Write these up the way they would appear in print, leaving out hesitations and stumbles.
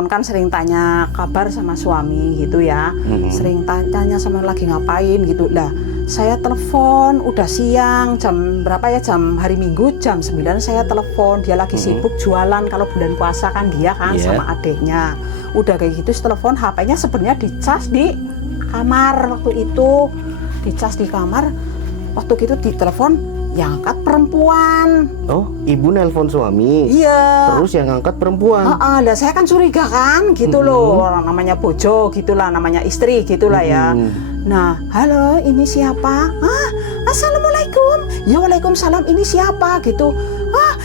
telepon kan sering tanya kabar sama suami gitu ya. Sering tanya sama lagi ngapain gitu. Lah, saya telepon udah siang jam berapa ya, jam hari Minggu jam 9 saya telepon, dia lagi sibuk jualan kalau bulan puasa kan dia kan sama adiknya. Udah kayak gitu telepon, HP-nya sebenarnya dicas di kamar waktu itu. Dicas di kamar. Waktu itu ditelepon yang angkat perempuan. Oh, ibu nelpon suami. Iya. Terus yang angkat perempuan. Lah saya kan curiga kan gitu loh. Orang namanya bojo gitulah, namanya istri gitulah ya. Nah, halo, ini siapa? Assalamualaikum. Ya waalaikumsalam, ini siapa gitu.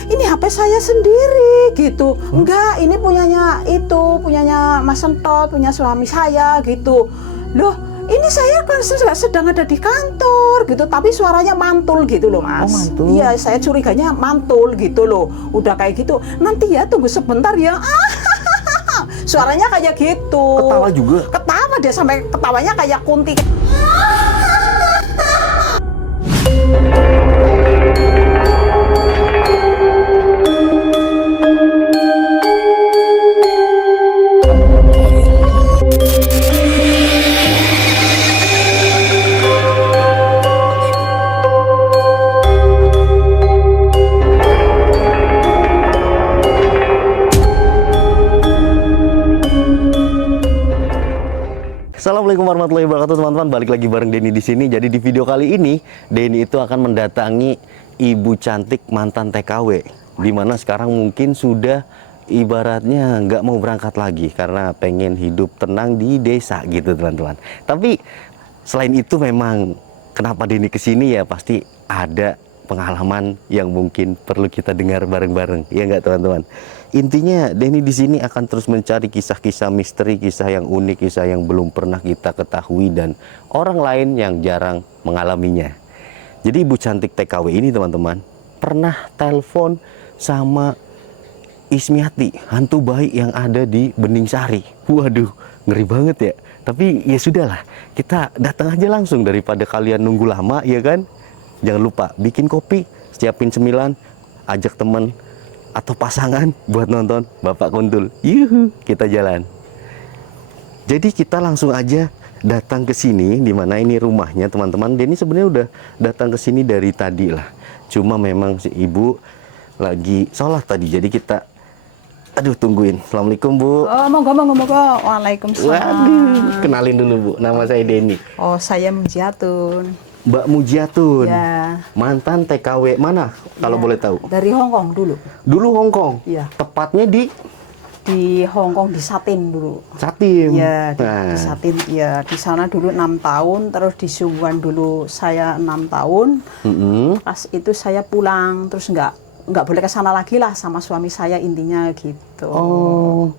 Ini HP saya sendiri gitu. Enggak, ini punyanya Mas Sento, punya suami saya gitu. Loh, ini saya kan sedang ada di kantor gitu, tapi suaranya mantul gitu loh Mas. Oh, mantul. Iya, saya curiganya mantul gitu loh. Udah kayak gitu, nanti ya tunggu sebentar ya. Suaranya kayak gitu. Ketawa juga? Ketawa, dia sampai ketawanya kayak kunti. Assalamualaikum warahmatullahi wabarakatuh teman-teman, balik lagi bareng Denny di sini. Jadi di video kali ini Denny itu akan mendatangi ibu cantik mantan TKW, dimana sekarang mungkin sudah ibaratnya nggak mau berangkat lagi karena pengen hidup tenang di desa gitu teman-teman. Tapi selain itu memang kenapa Denny kesini ya pasti ada pengalaman yang mungkin perlu kita dengar bareng-bareng, ya nggak teman-teman? Intinya Denny di sini akan terus mencari kisah-kisah misteri, kisah yang unik, kisah yang belum pernah kita ketahui dan orang lain yang jarang mengalaminya. Jadi ibu cantik TKW ini teman-teman pernah telepon sama Ismiati, hantu baik yang ada di Bening Sari. Waduh, ngeri banget ya. Tapi ya sudahlah, kita datang aja langsung daripada kalian nunggu lama, ya kan? Jangan lupa bikin kopi, siapin cemilan, ajak temen atau pasangan buat nonton Bapak Kuntul. Yuhu, kita jalan. Jadi kita langsung aja datang ke sini, dimana ini rumahnya teman-teman. Denny sebenarnya udah datang ke sini dari tadi lah. Cuma memang si ibu lagi sholat tadi, jadi kita tungguin. Assalamualaikum Bu. Oh, monggo. Waalaikumsalam. Waduh, kenalin dulu Bu, nama saya Denny. Oh, saya Mujiatun. Mbak Mujiatun, Ya. mantan TKW mana kalau boleh tahu? Dari Hong Kong dulu. Dulu Hong Kong. Iya. Tepatnya di Hong Kong di Satin dulu. Satim. Ya, di Nah, Satin. Ya, di sana dulu 6 tahun, terus di Suwon dulu saya 6 tahun. Pas itu saya pulang, terus nggak boleh ke sana lagi lah sama suami saya intinya gitu. oh,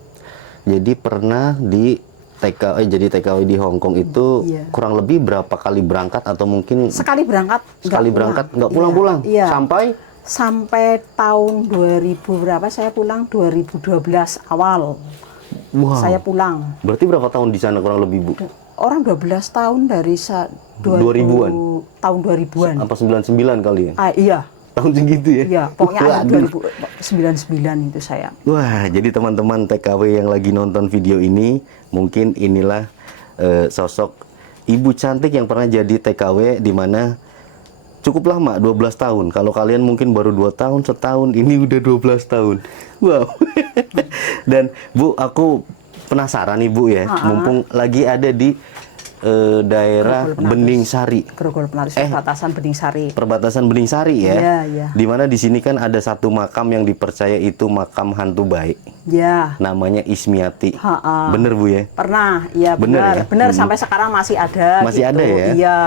jadi pernah di TKW, jadi TKW di Hong Kong itu Iya. kurang lebih berapa kali berangkat atau mungkin Sekali berangkat nggak pulang-pulang? Iya. Sampai tahun 2000 berapa saya pulang, 2012 awal. wow. Saya pulang. Berarti berapa tahun di sana kurang lebih Bu? Orang 12 tahun dari 2000-an? Tahun 2000-an. Apa 99 kali ya? Iya. Tahun segitu ya? Iya, pokoknya Waduh. 2099 itu saya. Wah, jadi teman-teman TKW yang lagi nonton video ini, mungkin inilah sosok ibu cantik yang pernah jadi TKW di mana cukup lama, 12 tahun. Kalau kalian mungkin baru 2 tahun, setahun, ini udah 12 tahun. Wow. Dan Bu, aku penasaran nih Bu ya, mumpung lagi ada di daerah Bening Sari. Grogol Penaris, perbatasan Bening Sari. Perbatasan Bening Sari ya. Iya, iya. Dimana di sini kan ada satu makam yang dipercaya itu makam hantu baik. Ya. Namanya Ismiati. Bener Bu ya? Pernah, iya benar. Ya? Benar sampai sekarang masih ada. Masih gitu. ada ya? Iya.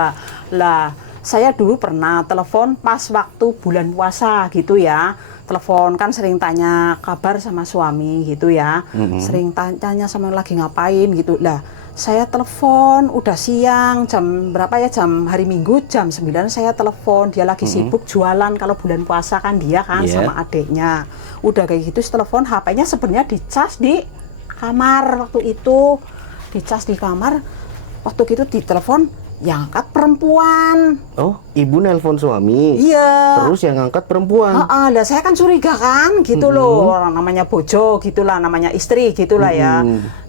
Lah, saya dulu pernah telepon pas waktu bulan puasa gitu ya. Telepon kan sering tanya kabar sama suami gitu ya. Sering tanya sama lagi ngapain gitu. Lah, saya telepon udah siang jam berapa ya, jam hari Minggu jam 9 saya telepon, dia lagi sibuk jualan kalau bulan puasa kan dia kan sama adiknya. Udah kayak gitu telepon, HP-nya sebenarnya dicas di kamar waktu itu. Dicas di kamar. Waktu itu ditelepon yang angkat perempuan. Oh, ibu nelpon suami. Iya. Terus yang angkat perempuan. Lah saya kan curiga kan gitu loh, orang namanya bojo gitulah, namanya istri gitulah ya.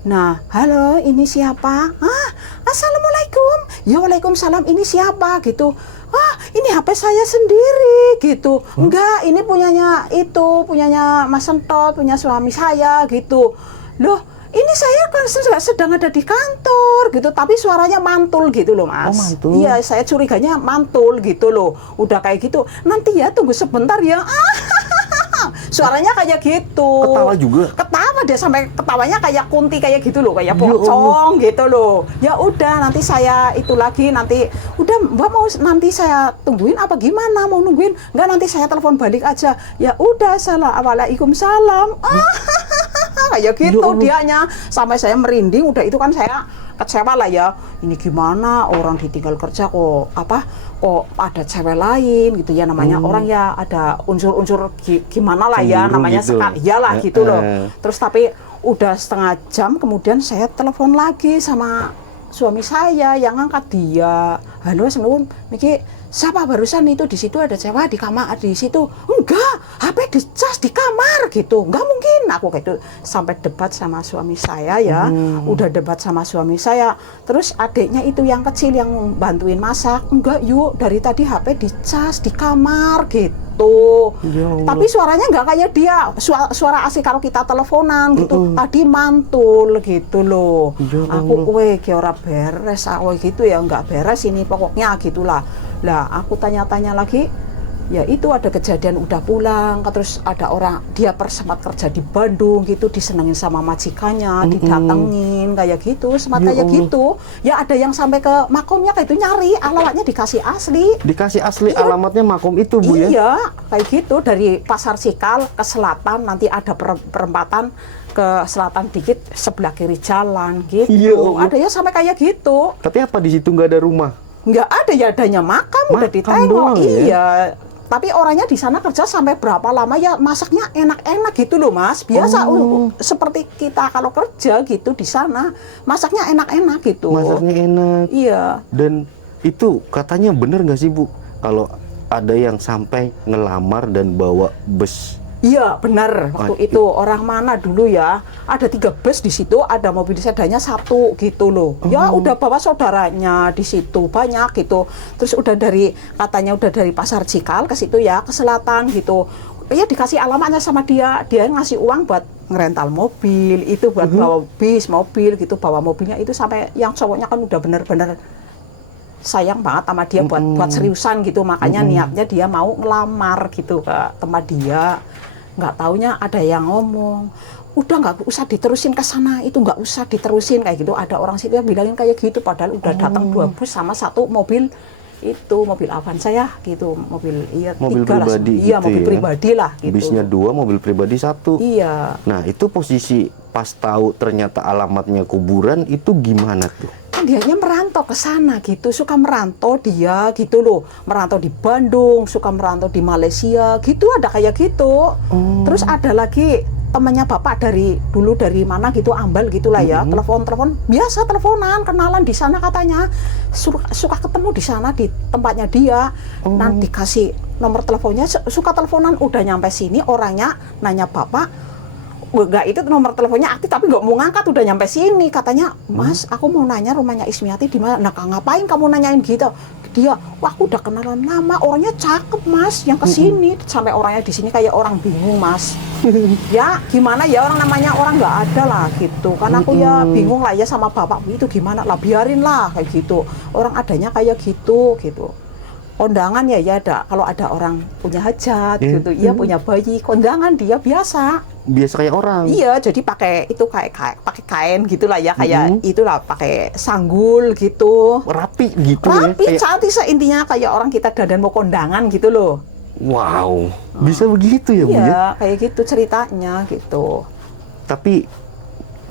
Nah, halo, ini siapa? Assalamualaikum. Ya waalaikumsalam, ini siapa gitu. Ini HP saya sendiri gitu. Enggak, ini punyanya Mas Sentot, punya suami saya gitu. Loh, ini saya kan sedang ada di kantor gitu, tapi suaranya mantul gitu loh, Mas. Oh, mantul. Iya, saya curiganya mantul gitu loh. Udah kayak gitu. Nanti ya, tunggu sebentar ya. Suaranya kayak gitu. Ketawa juga. Ketawa dia, sampai ketawanya kayak kunti kayak gitu loh, kayak pocong gitu loh. Ya udah, nanti saya itu lagi, nanti udah Mbak mau nanti saya tungguin apa gimana, mau nungguin? Enggak, nanti saya telepon balik aja. Ya udah, waalaikumsalam. Kayak gitu dianya, sampai saya merinding. Udah itu kan saya kecewa lah ya. Ini gimana orang ditinggal kerja kok ada cewek lain gitu ya, namanya orang ya ada unsur-unsur gimana lah ya, cemburu namanya gitu. iyalah gitu loh. Terus tapi udah setengah jam kemudian saya telepon lagi sama suami saya, yang angkat dia. Halo, Assalamualaikum. Miki, siapa barusan itu di situ ada cewek di kamar di situ? Enggak, HP dicas di kamar gitu. Enggak mungkin. Aku kayak itu sampai debat sama suami saya ya. Udah debat sama suami saya. Terus adiknya itu yang kecil yang bantuin masak. Enggak, yuk, dari tadi HP dicas di kamar gitu. Ya Allah. Tapi suaranya enggak kayak dia. Suara asli kalau kita teleponan gitu. Tadi mantul gitu loh. Ya Aku kayak ora beres, gitu ya, enggak beres ini pokoknya gitulah. Lah aku tanya-tanya lagi, ya itu ada kejadian udah pulang, terus ada orang dia sempat kerja di Bandung gitu, disenengin sama majikannya, didatengin kayak gitu, sempat kayak gitu. Ya ada yang sampai ke makomnya kayak itu nyari, alamatnya dikasih asli. Dikasih asli alamatnya makom itu, Bu, ya? Iya, kayak gitu, dari Pasar Cikal ke selatan, nanti ada perempatan ke selatan dikit, sebelah kiri jalan gitu. Iya, Allah. Ada ya sampai kayak gitu. Tapi apa di situ nggak ada rumah? Nggak ada, ya adanya makam udah Makam ditengok. doang ya? Iya. Tapi orangnya di sana kerja sampai berapa lama ya, masaknya enak-enak gitu loh, Mas. Biasa seperti kita kalau kerja gitu di sana, masaknya enak-enak gitu. Masaknya enak. Iya. Dan itu katanya bener nggak sih, Bu? Kalau ada yang sampai ngelamar dan bawa bus. Iya, benar. Waktu itu orang mana dulu ya? Ada 3 bus di situ, ada mobil sedannya 1 gitu loh. Ya udah bawa saudaranya di situ banyak gitu. Terus katanya udah dari Pasar Cikal ke situ ya, ke selatan gitu. Ya dikasih alamatnya sama dia ngasih uang buat ngerental mobil, itu buat bawa bis, mobil gitu, bawa mobilnya itu sampai yang cowoknya kan udah bener-bener sayang banget sama dia buat seriusan gitu, makanya niatnya dia mau ngelamar gitu ke tempat dia. Nggak taunya ada yang ngomong, udah nggak usah diterusin ke sana, itu nggak usah diterusin kayak gitu. Ada orang situ yang bilangin kayak gitu, padahal udah datang 2 bus sama 1 mobil, itu mobil Avanza ya gitu, mobil Mobil 3 pribadi lah, iya gitu mobil ya? pribadi lah gitu. Bisnya 2, mobil pribadi 1. Iya. Nah, itu posisi pas tahu ternyata alamatnya kuburan itu gimana tuh? Kan dianya merantau ke sana gitu, suka merantau dia gitu loh, merantau di Bandung, suka merantau di Malaysia gitu, ada kayak gitu. Terus ada lagi temannya bapak dari mana gitu, Ambal gitulah ya, telepon biasa, teleponan, kenalan di sana katanya, suka ketemu di sana di tempatnya dia. Nanti kasih nomor teleponnya, suka teleponan, udah nyampe sini orangnya nanya bapak, enggak, itu nomor teleponnya aktif tapi nggak mau ngangkat, udah nyampe sini katanya, Mas, aku mau nanya rumahnya Ismiati di mana. Nah, ngapain kamu nanyain gitu? Dia, wah, aku udah kenalan lama, orangnya cakep, Mas, yang kesini. Sampai orangnya di sini kayak orang bingung, Mas. Ya gimana ya, orang namanya orang nggak ada lah gitu kan, aku ya bingung lah ya sama bapak itu gimana lah, biarin lah kayak gitu, orang adanya kayak gitu. Kondangan ya ada, kalau ada orang punya hajat gitu, iya punya bayi, kondangan dia biasa kayak orang. Iya, jadi pakai itu kayak pakai kain gitulah ya, kayak itulah pakai sanggul gitu. Rapi gitu Rapi, ya. cantik seintinya kayak orang kita dandan mau kondangan gitu loh. Wow, bisa begitu ya, Bu ya? Iya, kayak gitu ceritanya gitu. Tapi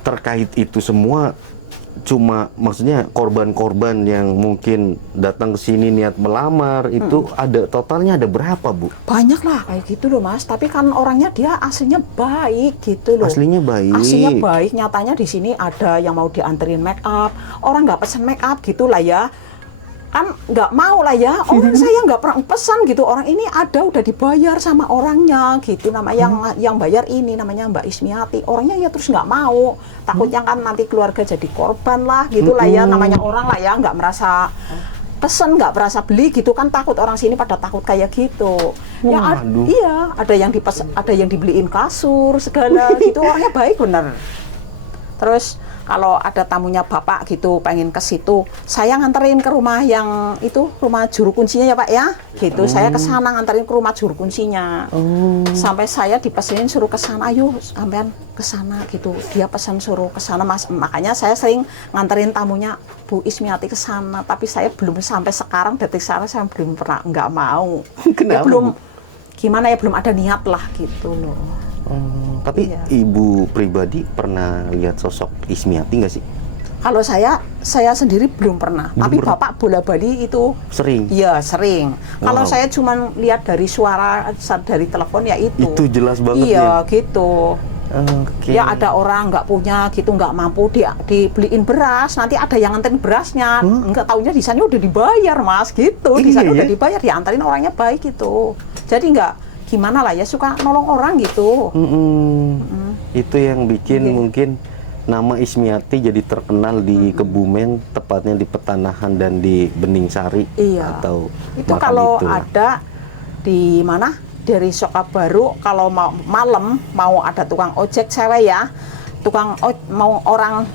terkait itu semua, cuma maksudnya korban-korban yang mungkin datang ke sini niat melamar itu totalnya ada berapa, Bu? Banyak lah kayak gitu loh, Mas. Tapi kan orangnya dia aslinya baik gitu loh. Aslinya baik. Aslinya baik. Nyatanya di sini ada yang mau dianterin make up, orang nggak pesen make up gitulah ya. kan nggak mau lah ya, orang saya nggak pernah pesan gitu, orang ini ada udah dibayar sama orangnya gitu, nama yang bayar ini namanya Mbak Ismiati, orangnya ya terus nggak mau, takutnya kan nanti keluarga jadi korban lah gitu lah ya, namanya orang lah ya, nggak merasa pesen, nggak merasa beli gitu kan, takut orang sini pada takut kayak gitu. Ya iya, ada yang ada yang dibeliin kasur segala gitu, orangnya baik bener. Terus kalau ada tamunya bapak gitu pengen ke situ, saya nganterin ke rumah yang itu, rumah juru kuncinya ya Pak ya, gitu. Saya ke sana nganterin ke rumah juru kuncinya. Sampai saya dipesenin suruh ke sana, ayo sampean ke sana gitu. Dia pesan suruh ke sana, Mas. Makanya saya sering nganterin tamunya Bu Ismiati ke sana, tapi saya belum sampai sekarang detik saya belum pernah, nggak mau. Ya belum gimana ya, belum ada niat lah gitu loh. Tapi ibu pribadi pernah lihat sosok Ismiati nggak sih? Kalau saya sendiri belum pernah. Tapi bapak bola Bali itu sering. Iya sering. Kalau saya cuma lihat dari suara dari telepon ya itu. Itu jelas banget ya. Iya gitu. Ya ada orang nggak punya gitu, nggak mampu dibeliin beras, nanti ada yang nganterin berasnya, nggak taunya di sana udah dibayar Mas gitu, di sana udah dibayar, diantarin orangnya baik gitu. Jadi nggak gimana lah ya, suka nolong orang gitu. Itu yang bikin mungkin nama Ismiati jadi terkenal di Kebumen, tepatnya di Petanahan dan di Beningsari. Atau itu kalau ada di mana dari Sokabaru, kalau malam mau ada tukang ojek cewek ya, mau orang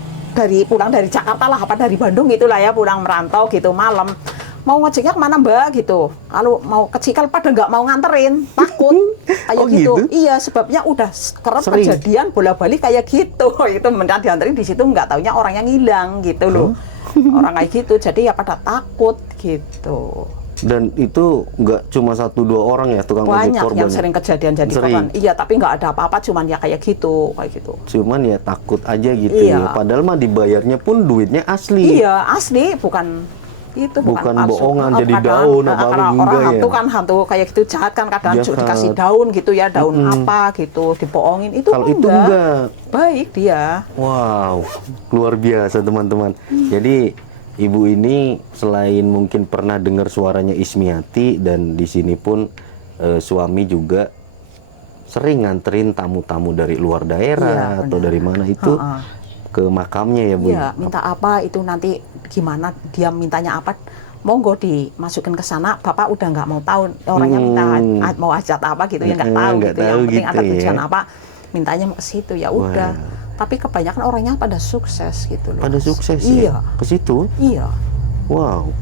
pulang dari Jakarta lah, apa dari Bandung gitulah ya, pulang merantau gitu malam, mau ngojeknya kemana Mbak gitu, kalau mau ke Cikal pada nggak mau nganterin, takut kayak gitu. Iya, sebabnya udah kerap kejadian bola balik kayak gitu. Itu minta dianterin di situ, nggak taunya orangnya ngilang gitu loh. Orang kayak gitu, jadi ya pada takut gitu. Dan itu nggak cuma 1-2 orang ya tukang ojek korban? Banyak yang sering kejadian jadi korban. Iya, tapi nggak ada apa-apa, cuman ya kayak gitu. Cuman ya takut aja gitu ya. Padahal mah dibayarnya pun duitnya asli. Iya, asli, bukan bohongan jadi daun apa orang enggak ya. Hantu kan, hantu kayak gitu jahat kan, kadang dikasih daun gitu ya, daun apa gitu, dibohongin. Itu kalau itu enggak. Baik dia. Wow, luar biasa teman-teman. Jadi ibu ini selain mungkin pernah dengar suaranya Ismiati, dan di sini pun suami juga sering nganterin tamu-tamu dari luar daerah atau dari mana itu ke makamnya ya Bu. Iya, minta apa itu nanti gimana dia mintanya apa, monggo dimasukin ke sana. Bapak udah nggak mau tahu orangnya minta mau hajat apa gitu ya, nggak tahu gitu. Yang penting ada tujuan apa, mintanya mau ke situ ya udah. Tapi kebanyakan orangnya pada sukses gitu loh. Pada sukses ya? Ke situ? Iya. Wow.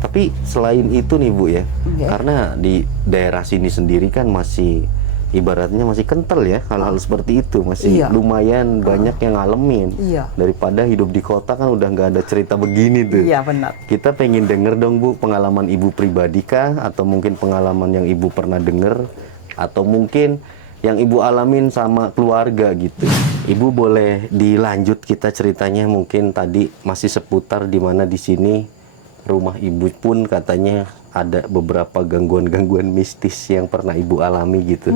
Tapi selain itu nih Bu ya, karena di daerah sini sendiri kan masih ibaratnya masih kental ya hal-hal seperti itu, masih lumayan banyak yang ngalamin. Daripada hidup di kota kan udah nggak ada cerita begini tuh. Iya benar. Kita pengen denger dong Bu, pengalaman ibu pribadi kah, atau mungkin pengalaman yang ibu pernah denger, atau mungkin yang ibu alamin sama keluarga gitu. Ibu boleh dilanjut kita ceritanya, mungkin tadi masih seputar di mana di sini rumah ibu pun katanya ada beberapa gangguan-gangguan mistis yang pernah ibu alami gitu.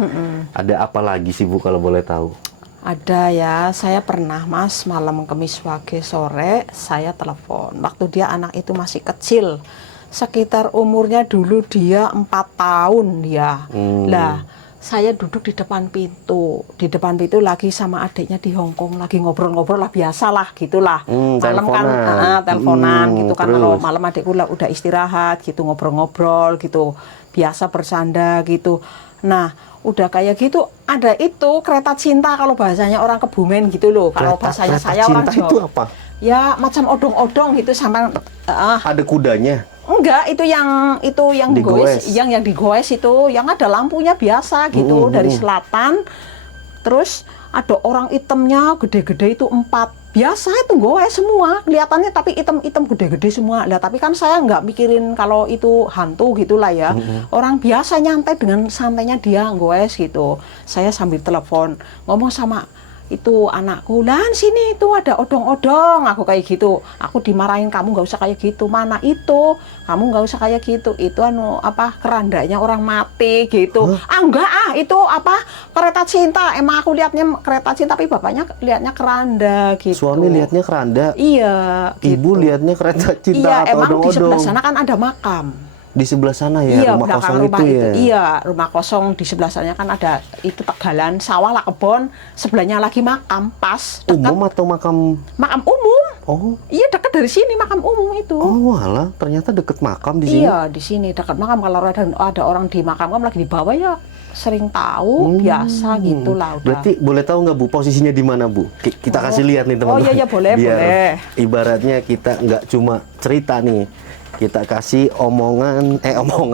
Ada apa lagi sih Bu kalau boleh tahu? Ada ya, saya pernah Mas, malam Kamis Wage sore saya telepon. Waktu dia anak itu masih kecil, sekitar umurnya dulu dia 4 tahun dia. Lah saya duduk di depan pintu. Di depan pintu lagi sama adiknya di Hongkong, lagi ngobrol-ngobrol lah, biasa lah gitulah. Malam kan teleponan gitu kan. Kalau malam adikku lah udah istirahat gitu, ngobrol-ngobrol gitu. Biasa bersanda gitu. Nah, udah kayak gitu, ada itu kereta cinta kalau bahasanya orang Kebumen gitu loh. Kalau bahasanya saya orang Jawa. Itu apa? Ya macam odong-odong gitu sama ada kudanya. Enggak, itu yang digoes, yang digoes itu, yang ada lampunya biasa gitu dari selatan. Terus ada orang hitamnya gede-gede itu 4. Biasa itu goes semua, kelihatannya tapi hitam-hitam gede-gede semua. Lah tapi kan saya nggak mikirin kalau itu hantu gitulah ya. Orang biasa nyantai dengan santainya dia goes gitu. Saya sambil telepon ngomong sama itu anakku, lah sini itu ada odong-odong, aku kayak gitu, aku dimarahin, kamu nggak usah kayak gitu, mana itu, kamu nggak usah kayak gitu, itu kerandanya orang mati gitu. Enggak itu kereta cinta, emang aku lihatnya kereta cinta, tapi bapaknya lihatnya keranda gitu. Suami lihatnya keranda, iya ibu gitu. lihatnya kereta cinta Iya, atau emang di sebelah odong-odong. sana kan ada makam. Di sebelah sana ya, Iya, rumah belakang kosong rumah itu ya. Iya, rumah kosong di sebelah sana kan ada itu tegalan, sawah lah, kebon, sebelahnya lagi makam, pas dekat Umum atau makam? makam umum. Oh, Iya, dekat dari sini makam umum itu. oh alah, ternyata deket makam di sini. Iya, di sini dekat makam. Kalau ada orang di makam lagi di bawah ya sering tahu, biasa gitulah udah. Berarti boleh tahu nggak Bu posisinya di mana Bu? Kita kasih lihat nih teman-teman. Oh iya boleh, Biar boleh. Ibaratnya kita nggak cuma cerita nih, kita kasih omongan,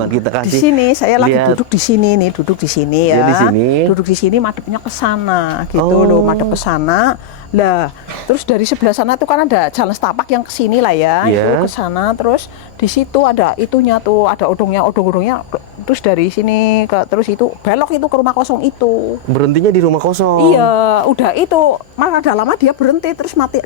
kita Di kasih. sini saya lagi lihat. duduk di sini nih, duduk di sini ya. Ya, di sini. Duduk di sini madepnya ke sana gitu loh, madep ke sana. Lah, terus dari sebelah sana tuh kan ada jalan setapak yang ke sini lah ya, Iya. itu ke sana. Terus di situ ada itunya tuh, ada odong-odongnya. Terus dari sini terus itu belok itu ke rumah kosong itu. Berhentinya di rumah kosong. Iya, udah itu malah ada lama dia berhenti, terus mati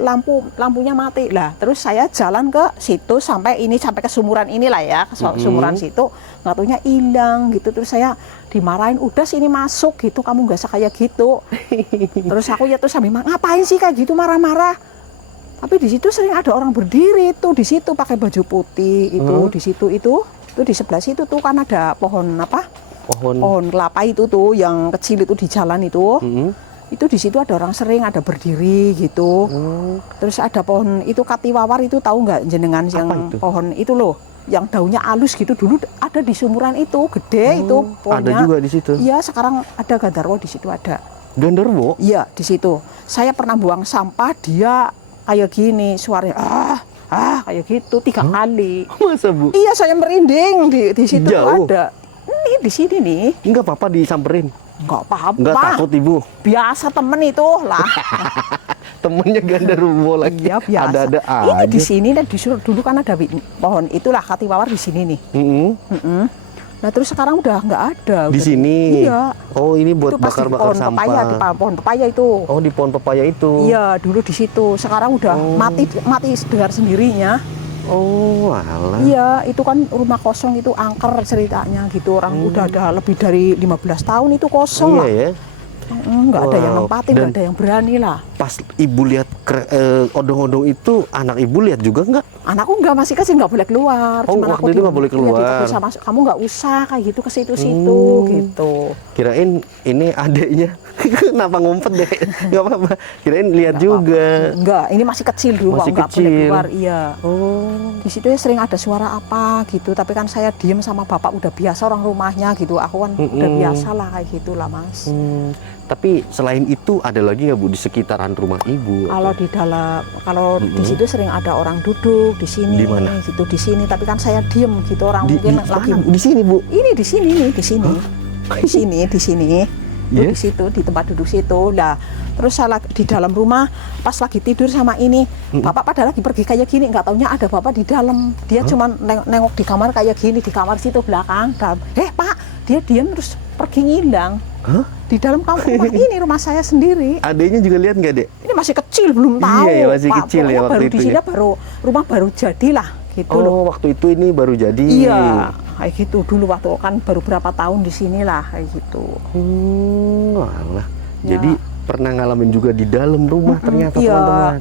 lampunya mati lah. Terus saya jalan ke situ sampai ke sumuran inilah ya, ke sumuran situ, nggak taunya hilang gitu. Terus saya dimarahin, udah sini masuk gitu, kamu nggak usah kayak gitu. Terus aku ya terus sambil ngapain sih kayak gitu marah-marah. Tapi di situ sering ada orang berdiri tuh di situ pakai baju putih itu di situ itu di sebelah situ tuh kan ada pohon pohon kelapa itu tuh yang kecil itu di jalan itu. Itu di situ ada orang sering ada berdiri gitu. Terus ada pohon itu katiwawar itu, tahu nggak jenengan yang itu? pohon itu loh, yang daunnya halus gitu, dulu ada di sumuran itu gede itu pohonnya. Ada juga di situ. Iya, sekarang ada Gandarwo di situ ada. Gandarwo? Iya, di situ. Saya pernah buang sampah, dia kayak gini suaranya kayak gitu 3 kali. Masa Bu? Iya, saya merinding di situ Jauh? ada. Ini di sini nih. Enggak apa-apa disamperin. Enggak apa-apa. Enggak takut Ibu. Biasa temen itu lah. Temennya Gandarwo lagi. Iya, biasa. Ada-ada Ini aja. di sini dan dulu kan ada pohon itulah katiwawar di sini nih. Nah, terus sekarang udah nggak ada. Di Udah sini. Iya. Oh, ini buat Itu pasti bakar-bakar pohon sampah. pepaya, di pohon pepaya itu. Oh, di pohon pepaya itu. Iya, dulu di situ. Sekarang udah mati dengan sendirinya. Oh, alah. Iya, itu kan rumah kosong itu angker ceritanya gitu. Orang udah ada lebih dari 15 tahun itu kosong lah. Iya ya. Nggak ada yang Wow. nempatin, Dan- nggak ada yang berani lah. Pas Ibu lihat odong-odong itu, anak Ibu lihat juga nggak? Anakku masih kecil, nggak boleh keluar. Oh, Cuman waktu aku itu nggak boleh keluar. Iya, ditegur sama, kamu nggak usah kayak gitu ke situ-situ gitu. Kirain ini adeknya. Kenapa ngumpet deh? Nggak apa-apa. Kirain lihat juga. Enggak, ini masih kecil dulu, Masih nggak boleh kecil. keluar. Iya. Oh. Di situ ya sering ada suara apa gitu, tapi kan saya diem sama bapak, udah biasa orang rumahnya gitu. Aku kan udah biasa lah kayak gitulah Mas. Tapi selain itu ada lagi nggak Bu di sekitaran rumah Ibu? Kalau di dalam, kalau di situ sering ada orang duduk di sini, Di mana? gitu di sini. Tapi kan saya diem gitu, orang mungkin lagi. mana? Di sini Bu. Ini di sini nih, di sini, di sini, di sini. Tuh, Iya? di situ, di tempat duduk situ. Nah, terus saya di dalam rumah pas lagi tidur sama ini, bapak pada lagi pergi kayak gini, nggak taunya ada bapak di dalam. Dia cuman nengok di kamar kayak gini, di kamar situ belakang. Pak, dia diam terus pergi ngilang. Hah? Di dalam rumah ini, rumah saya sendiri. Adeknya juga lihat nggak Dek? Ini masih kecil, belum tahu. Iya ya, masih Pak, kecil ya pokoknya waktu baru itu di sini ya. rumah baru jadilah gitu loh. Oh, waktu itu ini baru jadi. Iya, kayak gitu dulu waktu kan baru berapa tahun di sinilah kayak gitu. Alah. Ya. Jadi pernah ngalamin juga di dalam rumah ternyata Iya. teman-teman.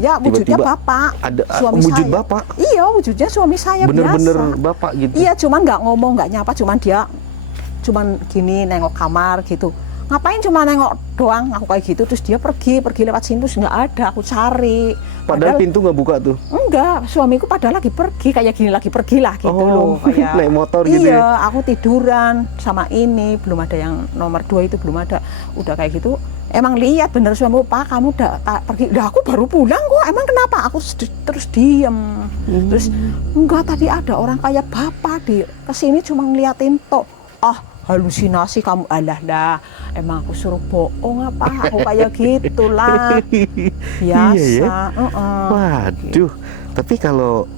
Ya wujudnya Tiba-tiba bapak. ada suami wujud saya. bapak. Iya, wujudnya suami saya Bener-bener biasa. bapak gitu. Iya, cuman nggak ngomong, nggak nyapa, cuman dia gini nengok kamar gitu. Ngapain cuma nengok doang, aku kayak gitu. Terus dia pergi lewat sini, terus nggak ada, aku cari. Padahal pintu nggak buka tuh. Enggak, suamiku padahal lagi pergi, kayak gini lagi pergi lah gitu loh. Kayak, naik motor gitu iya, ya. aku tiduran sama ini, belum ada yang nomor 2 itu, belum ada. Udah kayak gitu, emang lihat bener suamiku, Pak kamu udah pergi. Udah aku baru pulang kok, emang kenapa? Aku terus diem. Terus, enggak tadi ada orang kayak bapak di kesini cuma ngeliatin tok. Halusinasi kamu, alah lah, emang aku suruh bohong apa, aku kayak gitulah, biasa. Iya ya? Waduh, tapi kalau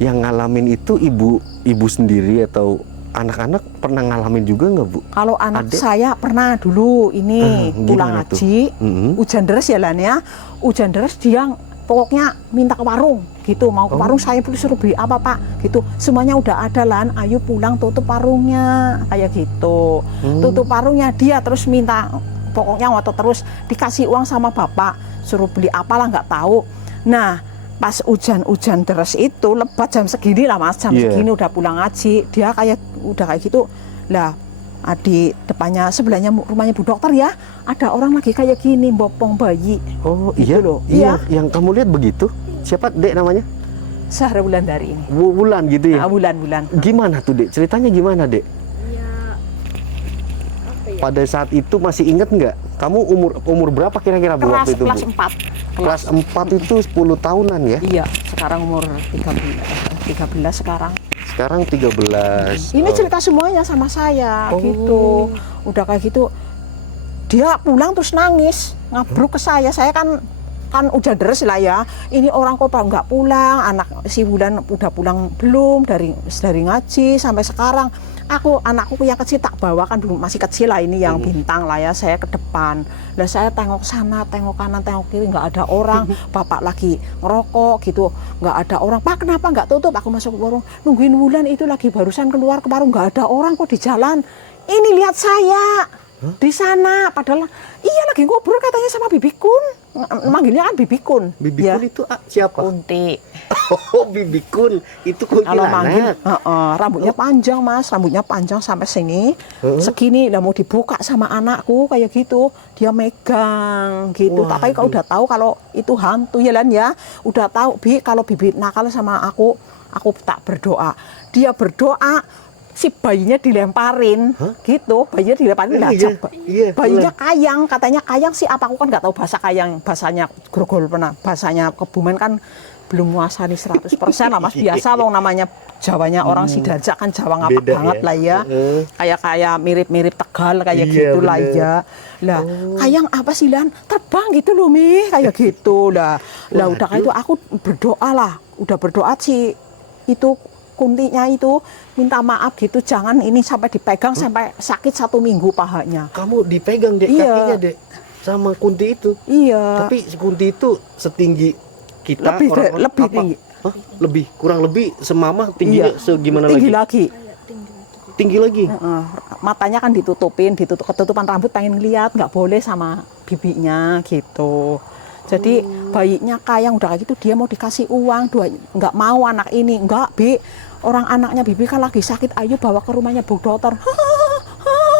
yang ngalamin itu ibu sendiri atau anak-anak pernah ngalamin juga nggak, Bu? Kalau anak Adik? saya pernah dulu ini pulang gimana tuh? ngaji, Mm-mm. hujan deras ya Lan ya, hujan deras dia pokoknya minta ke warung gitu, mau ke warung saya suruh beli apa Pak gitu, semuanya udah ada Lan, ayo pulang tutup warungnya kayak gitu, tutup warungnya dia terus minta, pokoknya waktu terus dikasih uang sama bapak suruh beli apalah nggak tahu. Nah pas hujan deras itu lebat jam segini lah Mas, jam Iya. segini udah pulang ngaji, dia udah kayak gitu lah. Di depannya sebelahnya rumahnya Bu Dokter ya, ada orang lagi kayak gini bopong bayi. Oh Gitu iya loh. iya, Iya. yang kamu lihat begitu. Siapa Dek namanya? Sehari bulan dari ini. Bulan gitu ya. Nah, bulan. Gimana tuh Dek? Ceritanya gimana Dek? Ya apa ya? Pada saat itu masih inget nggak? Kamu umur berapa kira-kira Bu waktu itu, Kelas Bu? 4. Kelas 4 itu 10 tahunan ya? Iya, sekarang umur 13 sekarang. Sekarang 13. Ini cerita semuanya sama saya Oh. gitu. Udah kayak gitu. Dia pulang terus nangis, ngabruk ke saya kan udah deres lah ya. Ini orang kok nggak pulang, anak si Bulan udah pulang belum dari ngaji sampai sekarang. Anakku yang kecil tak bawa kan dulu masih kecil lah ini yang bintang lah ya, saya ke depan. Lah saya tengok sana, tengok kanan, tengok kiri nggak ada orang. Bapak lagi ngerokok gitu, nggak ada orang. Pak kenapa nggak tutup? Aku masuk ke warung, nungguin Bulan itu lagi barusan keluar ke warung, nggak ada orang kok di jalan. Ini lihat saya di sana, padahal iya lagi ngobrol katanya sama Bibikun. Manggilnya kan Bibikun. Bibikun Ya. itu siapa? Kunti. Oh, Bibikun itu Kalau manggil, kuntilanak. rambutnya panjang Mas, rambutnya panjang sampai sini, segini lah mau dibuka sama anakku kayak gitu, dia megang gitu. Tapi kalau udah tahu kalau itu hantu ya Lan ya, udah tahu kalau Bibi nakal sama aku tak berdoa, dia berdoa. Si bayinya dilemparin, gitu, bayinya dilemparin, Iya, bayinya kayang, katanya kayang sih apa, aku kan nggak tahu bahasa kayang, bahasanya grogol pernah, bahasanya Kebumen kan belum menguasai 100% lah Mas, biasa wong namanya Jawanya orang Sidarja kan Jawa ngapa Beda banget ya. lah ya, kayak mirip-mirip Tegal kayak Iya, gitu lah bener. ya, lah kayang apa sih Lan, terbang gitu loh Mi, kayak gitu lah, udah kayak itu aku berdoa lah, udah berdoa sih itu Kuntinya itu minta maaf gitu, jangan ini sampai dipegang sampai sakit 1 minggu pahanya. Kamu dipegang Dek, Iya. kakinya Dek sama Kunti itu. Iya. Tapi si Kunti itu setinggi kita Lebih, Dek, orang lebih apa? tinggi. Hah? Lebih, kurang lebih semamah tingginya segimana tinggi lagi? lagi. Kayak tinggi gitu. Tinggi lagi. Matanya kan ketutupan rambut pengen lihat, nggak boleh sama bibinya gitu. Jadi bayinya kayang udah kayak gitu, dia mau dikasih uang, nggak mau anak ini, nggak Bi, orang anaknya Bibi kan lagi sakit, ayo bawa ke rumahnya Bu Dokter.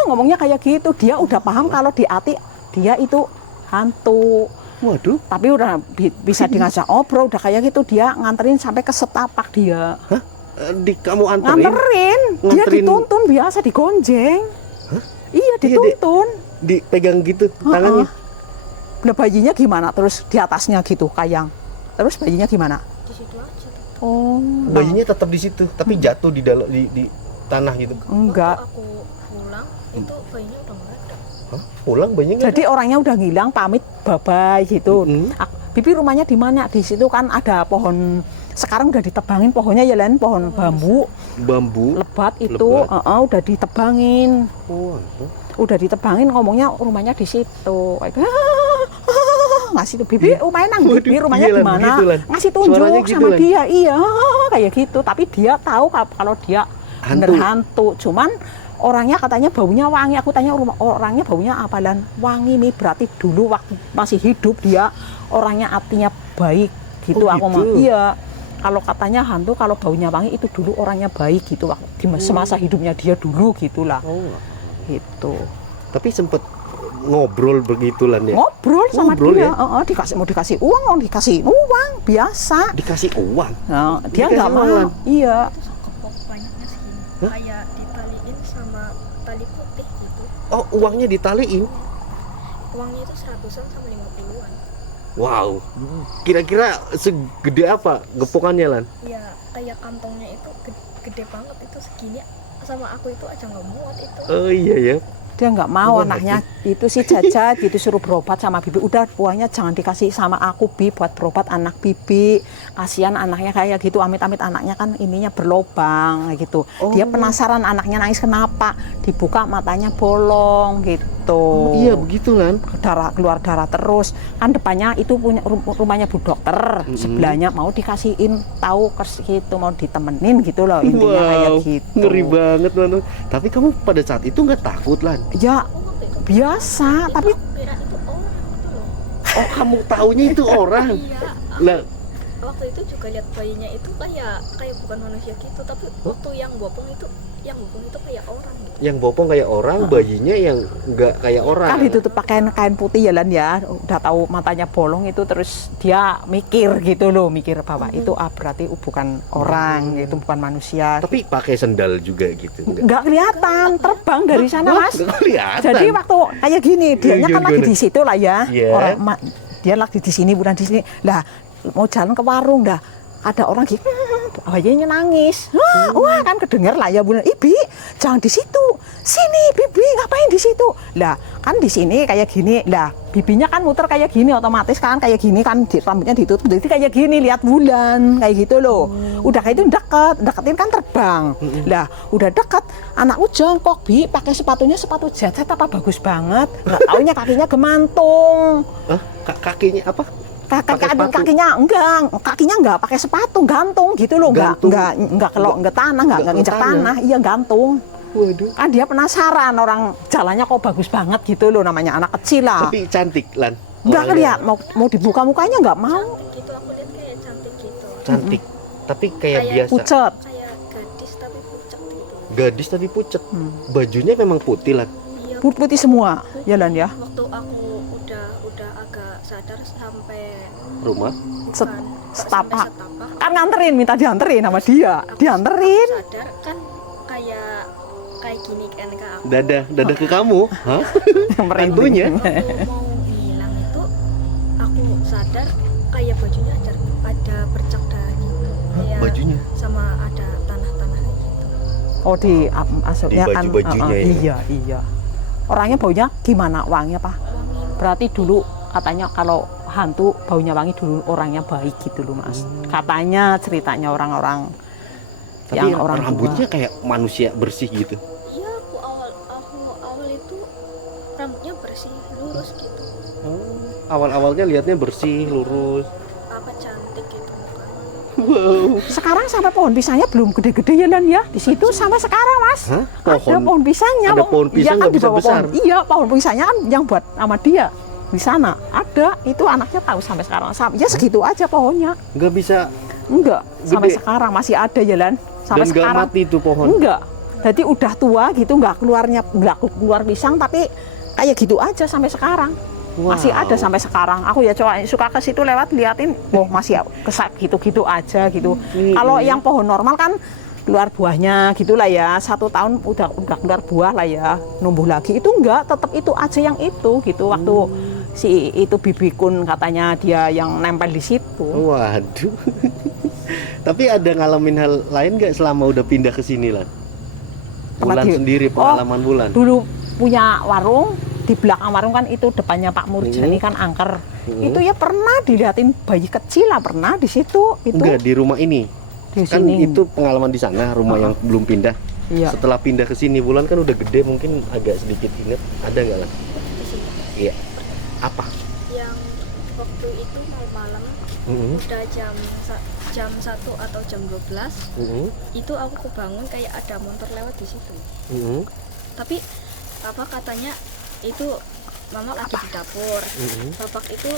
Ngomongnya kayak gitu, dia udah paham kalau di hati dia itu hantu. Waduh. Tapi udah bisa ngajak obrol, udah kayak gitu, dia nganterin sampai ke setapak dia. Hah? Kamu anterin? Nganterin, dia Nganterin? dituntun biasa digonjeng. Iya Iya, Dek. dituntun. Dipegang gitu tangannya. Lah bayinya gimana? Terus di atasnya gitu kayang. Terus bayinya gimana? Di situ aja. Oh, Bayinya tetap di situ, tapi jatuh di dalam di tanah gitu. enggak. Waktu aku pulang itu bayinya udah nggak ada. Hah? Pulang bayinya nggak Jadi orangnya udah ngilang, pamit, bye-bye gitu. Mm-mm. Bibi rumahnya di mana? Di situ kan ada pohon. Sekarang udah ditebangin pohonnya ya Len, pohon bambu ada? Bambu. lebat itu, Lebat. udah ditebangin. Oh, Udah ditebangin, ngomongnya rumahnya di situ. Ngasih tuh Bibi, main nang Waduh, Bibi rumahnya iya, di Lan, mana? begitu, Lan. Ngasih tunjuk Suaranya gitu, sama Lan. dia, iya kayak gitu. Tapi dia tahu kalau dia bener hantu. Cuman orangnya katanya baunya wangi. Aku tanya orangnya baunya apa Lan? Wangi nih, berarti dulu waktu masih hidup dia orangnya artinya baik gitu. Oh, Aku gitu. mah iya. Kalau katanya hantu, kalau baunya wangi itu dulu orangnya baik gitu, waktu di semasa hidupnya dia dulu gitulah. Oh. Gitu. Tapi sempet ngobrol begitulan ya. Ngobrol sama Ngobrol dia, ya? mau dikasih uang biasa. Dikasih uang. Nah, dia Dikasih nggak uang, mau. Lan? Iya. Itu sekepok banyaknya segini. Kayak ditaliin sama tali putih gitu. Oh, uangnya ditaliin. Uangnya itu 100-an sama 50-an. Wow. Kira-kira segede apa gepokannya, Lan? Ya kayak kantongnya itu gede banget, itu segini sama aku itu aja nggak muat itu. Oh iya ya. Dia nggak mau Wah, anaknya itu si Jaja gitu suruh berobat sama Bibi. Udah uangnya jangan dikasih sama aku Bi buat berobat anak Bibi. Kasihan anaknya kayak gitu, amit-amit anaknya kan ininya berlobang kayak gitu. Dia penasaran anaknya nangis kenapa. Dibuka matanya bolong gitu. Iya begitu Lan. Keluar darah terus. Kan depannya itu punya rumahnya Bu Dokter. Sebelahnya mau dikasihin tahu gitu mau ditemenin gitu loh intinya kayak gitu. Ngeri banget Lan. Tapi kamu pada saat itu nggak takut Lan? Ya biasa, tapi Kira itu orang gitu loh. Oh kamu taunya itu orang? Iya. Lah, Waktu itu juga lihat bayinya itu kayak bukan manusia gitu, tapi waktu yang bopong itu kayak orang gitu. yang bopong kayak orang, bayinya yang nggak kayak orang. kan ditutup pakai kain putih ya Lan ya, udah tahu matanya bolong itu terus dia mikir gitu loh, mikir bahwa itu berarti bukan orang, itu bukan manusia. Tapi pakai sendal juga gitu. Nggak kelihatan, terbang dari sana Wah, Mas. nggak kelihatan. Jadi waktu kayak gini, dianya kan lagi Gimana? di situ lah ya. Iya. Dia lagi di sini bukan di sini. Lah mau jalan ke warung dah. Ada orang gitu, bayinya nangis. Wah kan kedenger lah ya bulan. Ibi, jangan di situ. Sini, Bibi, ngapain di situ? Lah kan di sini kayak gini. Lah bibinya kan muter kayak gini, otomatis kan kayak gini kan rambutnya ditutup. Jadi kayak gini lihat bulan kayak gitu loh. Udah kayak itu deketin kan terbang. Lah udah deket, anakku jongkok Bi, pakai sepatunya sepatu Jaja apa bagus banget. Nggak taunya kakinya gemantung. Hah? Kakinya apa? Pakai sepatu? Kakinya enggak pakai sepatu, gantung gitu loh, Gantung? enggak kelok, enggak tanah, enggak Nggak nginjak tanah, iya gantung. Waduh. Kan dia penasaran orang jalannya kok bagus banget gitu loh, namanya anak kecil lah. Tapi cantik Lan. Enggak Orangnya. kelihatan, mau dibuka mukanya enggak mau. Cantik gitu, aku lihat kayak cantik gitu. Cantik. Tapi kayak Kayak biasa. Pucet. Kayak gadis tapi pucet gitu. Gadis tapi pucet. Bajunya memang putih Lan. Iya. Putih semua, ya Lan ya. Waktu aku udah agak sadar sampai Rumah. Set- bukan, setapak. sampai setapak. Kan nganterin, minta dianterin sama dia. Aku Dianterin. sadar kan kayak gini kan Kak, aku Dadah ke kamu. Hah? Hantunya. waktu mau hilang itu aku sadar kayak bajunya ada bercak darah gitu. Kayak Bajunya. sama ada tanah-tanah kayak gitu. Oh maksudnya Di kan baju-bajunya ya? Iya. Orangnya baunya gimana? Wangi apa? Wangi Berarti dulu katanya kalau hantu baunya wangi dulu orangnya baik gitu loh Mas. Katanya ceritanya orang-orang Tapi yang orang rambutnya kayak manusia bersih gitu. iya, aku awal itu rambutnya bersih lurus gitu, Awal-awalnya lihatnya bersih, lurus. apa cantik gitu mukanya. Wow. sekarang sampai pohon pisangnya belum gede-gede ya Lan ya. Di situ sampai sekarang Mas. Hah? Ada pohon pisangnya. Ada pohon pisang Iya kan nggak di bawah besar-besar? pohon. Iya, pohon pisangnya kan yang buat sama dia. Di sana ada, itu anaknya tahu sampai sekarang. Ya segitu aja pohonnya. Nggak bisa. Enggak, sampai Gede. sekarang masih ada ya Lan. Sampai Dan nggak sekarang. mati tuh pohon. Enggak. Jadi udah tua gitu, enggak keluar pisang tapi kayak gitu aja sampai sekarang. Wow. Masih ada sampai sekarang. Aku ya coba suka ke situ lewat liatin, oh masih kesak gitu-gitu aja gitu. Kalau yang pohon normal kan keluar buahnya gitulah ya. 1 tahun udah keluar buah lah ya. Numbuh lagi itu enggak, tetap itu aja yang itu gitu. Waktu si itu bibikun katanya dia yang nempel di situ. Waduh. Tapi ada ngalamin hal lain nggak selama udah pindah ke sini Lan? Bulan sendiri pengalaman Bulan. Dulu punya warung, di belakang warung kan itu depannya Pak Murjani kan angker. Itu ya pernah dilihatin bayi kecil lah, pernah di situ itu. Enggak di rumah ini. Di Kan sini. itu pengalaman di sana, rumah yang belum pindah. Iya. Setelah pindah ke sini Bulan kan udah gede, mungkin agak sedikit inget. Ada nggak Lan? Di sini Iya. Apa? yang waktu itu mau malam udah jam 1 atau jam 12 itu aku kebangun kayak ada motor lewat di situ. Tapi papa katanya itu mama lagi di dapur. Bapak itu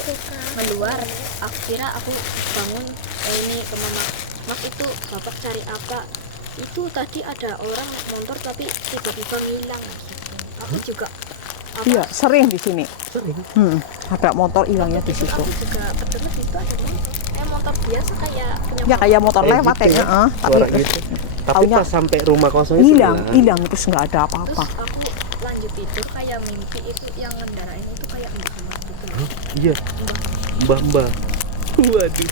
keluar, aku kira aku bangun ini ke mama. Mak itu bapak cari apa? Itu tadi ada orang naik motor tapi tiba-tiba ngilang gitu. Aku juga Iya, sering di sini. Ada motor hilangnya di situ. aku juga kedengar itu ada motor biasa kayak punya Ya kayak motor lewat gitu ya, tapi Suara gitu. Tapi taunya pas sampai rumah kosong itu hilang terus nggak ada terus apa-apa. aku lanjut tidur kayak mimpi itu yang ngendarain itu kayak mbak gitu. Iya. Mbah. Waduh.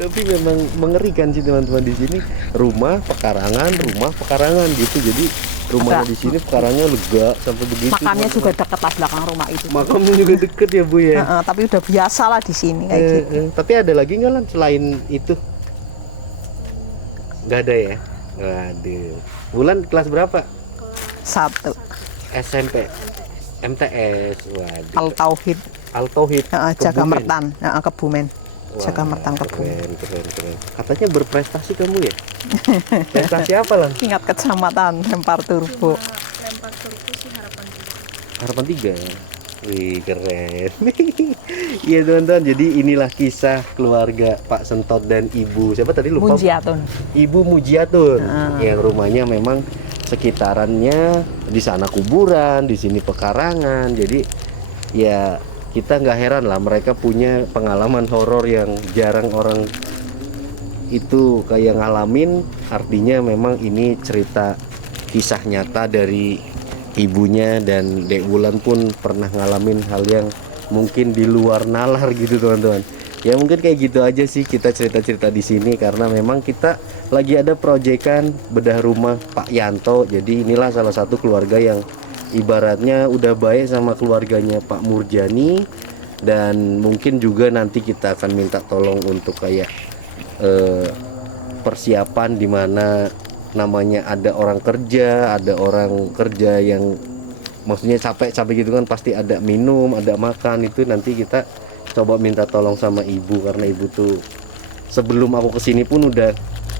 Tapi memang mengerikan sih teman-teman di sini. Rumah pekarangan gitu. Jadi rumahnya Ada. di sini sekarangnya lega sampai begitu. Makamnya teman-teman. juga dekat lah belakang rumah itu. Makamnya juga deket ya Bu ya. Tapi udah biasa lah di sini kayak gitu. Tapi ada lagi nggak Lan selain itu? Nggak ada ya? Waduh. Bulan kelas berapa? Satu, SMP. MTS. Waduh. Al Tauhid, Al-Tauhid. Jaga Kebumen. Mertan, Kebumen. Wah, Jaga Mertan Kebumen. keren. Katanya berprestasi kamu ya? Prestasi apa Lan? Tingkat kecamatan, lempar turbo. Lempar turbo sih harapan kita. Harapan 3 ya? Wih keren. Iya teman-teman, jadi inilah kisah keluarga Pak Sentot dan Ibu siapa tadi lupa? Munjiatun. Ibu Mujiatun yang rumahnya memang sekitarannya di sana kuburan, di sini pekarangan. Jadi ya kita nggak heran lah mereka punya pengalaman horor yang jarang orang itu kayak ngalamin. Artinya memang ini cerita kisah nyata dari ibunya, dan Dek Wulan pun pernah ngalamin hal yang mungkin di luar nalar gitu teman-teman. Ya mungkin kayak gitu aja sih kita cerita-cerita di sini karena memang kita lagi ada proyekan bedah rumah Pak Yanto. Jadi inilah salah satu keluarga yang ibaratnya udah baik sama keluarganya Pak Murjani, dan mungkin juga nanti kita akan minta tolong untuk kayak persiapan di mana namanya ada orang kerja yang maksudnya capek gitu kan, pasti ada minum, ada makan. Itu nanti kita coba minta tolong sama ibu karena ibu tuh sebelum aku kesini pun udah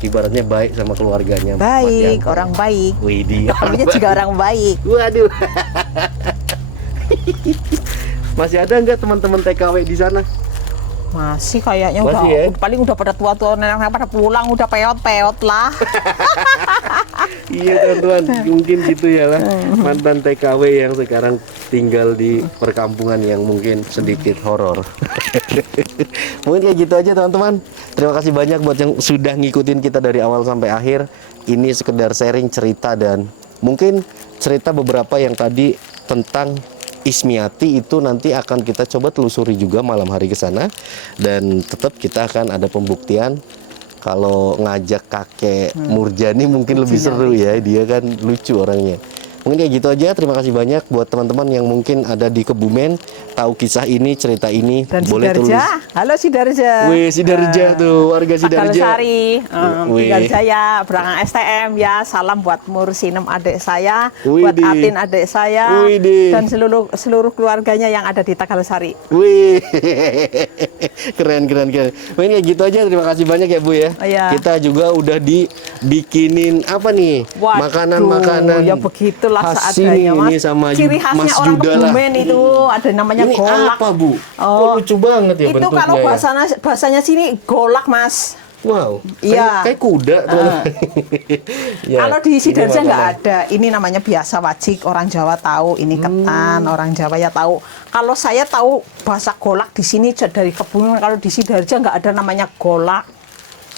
ibaratnya baik sama keluarganya. Mas Baik, Yanto. orang baik. Widih, Kamunya juga orang baik. Waduh. Masih ada nggak teman-teman TKW di sana? Masih kayaknya Masih ya? paling udah pada tua-tua, nenek pada pulang, udah peot-peot lah. Iya teman-teman, mungkin gitu ya lah mantan TKW yang sekarang tinggal di perkampungan yang mungkin sedikit horor. Mungkin kayak gitu aja teman-teman. Terima kasih banyak buat yang sudah ngikutin kita dari awal sampai akhir. Ini sekedar sharing cerita dan mungkin cerita beberapa yang tadi tentang Ismiati itu nanti akan kita coba telusuri juga malam hari ke sana, dan tetap kita akan ada pembuktian. Kalau ngajak kakek Murjani mungkin lebih seru ya, dia kan lucu orangnya. Mungkin kayak gitu aja. Terima kasih banyak buat teman-teman yang mungkin ada di Kebumen, tahu kisah ini, cerita ini, Dan boleh tulis. Sidarja, halo Sidarja. Wih, Sidarja tuh, warga Sidarja. Sari, Wih. tinggal Jaya, belakang STM ya. Salam buat Mursinem adik saya, Wih, buat di. Atin adik saya, Wih, di. dan seluruh keluarganya yang ada di Tagalasari. Wih, keren. Mungkin kayak gitu aja. Terima kasih banyak ya Bu ya. Iya. Kita juga udah dibikinin apa nih? Waduh, Makanan-makanan. ya begitulah khas seadanya, ini Mas. sama Ciri khasnya Mas orang Juda lah. Kebumen itu ada namanya Ini golak. apa Bu? Oh. Kok lucu banget ya Itu bentuknya kalau ya? bahasanya sini golak, Mas. Wow, Iya. kayak kuda teman-teman. Ya, Kalau di ini Sidarja nggak makanan. ada. Ini namanya biasa wajik, orang Jawa tahu. Ini ketan, orang Jawa ya tahu. Kalau saya tahu bahasa golak di sini dari Kebumen. Kalau di Sidarja nggak ada namanya golak.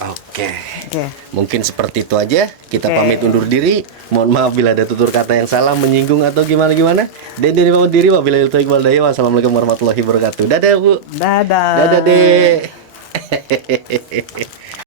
Oke. Oke. Mungkin seperti itu aja. Kita Oke. pamit undur diri. Mohon maaf bila ada tutur kata yang salah, menyinggung atau gimana. Dan dari pamit diri, wabillahi taufiq wal hidayah. Wassalamualaikum warahmatullahi wabarakatuh. Dadah Bu. Dadah. Dadah Dek.